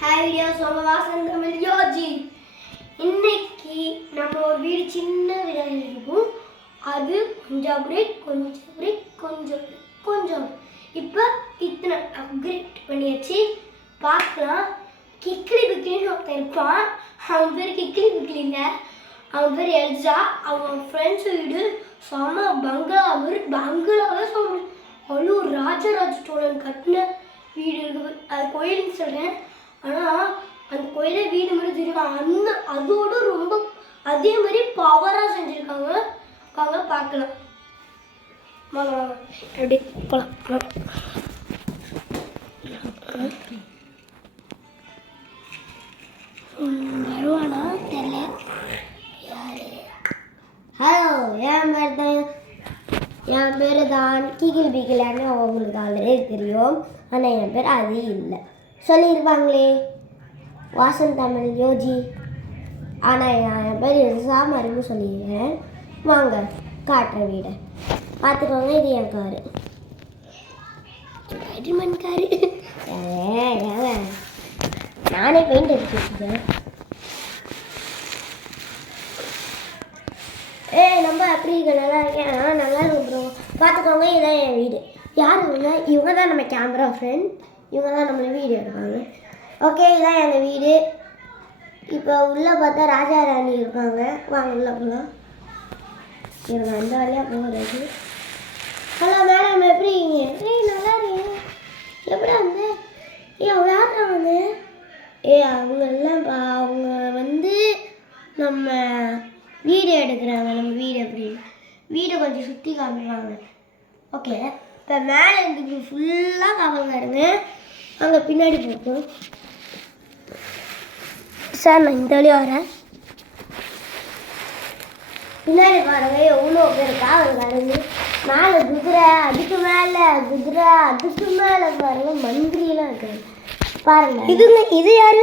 Hi videos நம்ம வாசன் தமிழ் யோஜி. இன்னைக்கு நம்ம ஒரு வீடு சின்ன வீடாக இருக்கும். அது கொஞ்சம் அப்கிரேட் கொஞ்சம் இப்போ இத்தனை அப்கிரேட் பண்ணியாச்சு. பார்க்கலாம். கிக்லி பிக்லின்னு ஒருத்தன் இருப்பான். அவன் பேர் கிக்லி பிக்லிங்க. அவன் பேர் எல்ஜா. அவன் ஃப்ரெண்ட்ஸ் வீடு செம பங்களாவே சொல்ல அவ்வளோ ராஜராஜ சோழன் கட்டின வீடு இருக்குது. அது கோயில்னு சொல்கிறேன். ஆனால் அந்த கோயிலே வீடு மாதிரி தெரியும். அதோடு ரொம்ப அதே மாதிரி பவராக செஞ்சுருக்காங்க. வாங்க பார்க்கலாம். வாங்க அப்படி போகலாம். வருவானா தெரியல. ஹலோ, என் பேர் தான் கிகில் பிகிலான்னு அவங்களுக்கு ஆல்ரெடி தெரியும். ஆனால் என் பேர் அது இல்லை சொல்லிடுவாங்களே வாசன் தமிழ் யோஜி. ஆனால் என் பேர் எல்சா மறுபடியும் சொல்லிடுவேன். வாங்க காட்டுற வீடை பார்த்துக்கோங்க. இது என் காரு, ஸ்பைடர்மேன் காரு. ஏங்க நானே பெயிண்ட் அடிச்சுருக்கேன். நம்ம அப்படி இருக்க நல்லா இருக்கேன். நல்லா இருக்கும். பார்த்துக்கோங்க. இதுதான் என் வீடு. யார் இவங்க தான் நம்ம கேமரா ஃப்ரெண்ட். இவங்க தான் நம்மளை வீடியோ எடுப்பாங்க. ஓகே, இதான் எங்கள் வீடு. இப்போ உள்ளே பார்த்தா ராஜா ராணி இருப்பாங்க. வாங்க உள்ளே போகலாம். இவங்க அந்த வழியாக போகிறது. ஹலோ மேடம், எப்படி இருக்கீங்க? நல்லா இருக்கீங்க. எப்படி வந்து அவங்க யார் வந்து அவங்க எல்லாம் அவங்க வந்து நம்ம வீடியோ எடுக்கிறாங்க. நம்ம வீடு அப்படின்னு வீடை கொஞ்சம் சுற்றி காமிப்பாங்க. ஓகே, இப்போ மேலே இருந்து ஃபுல்லாக காவல் இருங்க. அங்கே பின்னாடி போகும் சார். நான் இந்த வழியாக வரேன். பின்னாடி பாருங்க எவ்வளோ பேர் காவல் வருது. மேலே குதிரை, அதுக்கு மேலே குதிரை, அதுக்கு மேலே பாருங்க மந்திரியெல்லாம் இருக்காங்க பாருங்க. இது யாரு?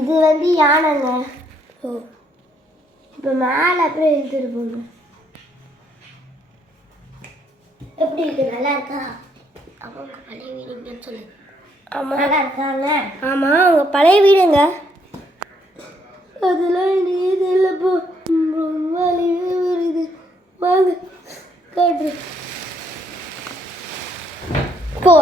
இது வந்து யானைங்க. ஓ, இப்போ மேலே அப்புறம் இழுத்துட்டு போங்க. எப்படி இருக்கு? நல்லா இருக்கா? அவங்க பழைய வீடுங்கன்னு சொல்லு. ஆமாம், நல்லா இருக்காங்க. ஆமாம், அவங்க பழைய வீடுங்க. அதெல்லாம் எனக்கு தெரியல. போ, ரொம்ப வருது. வாங்க காட்டுறேன். போ.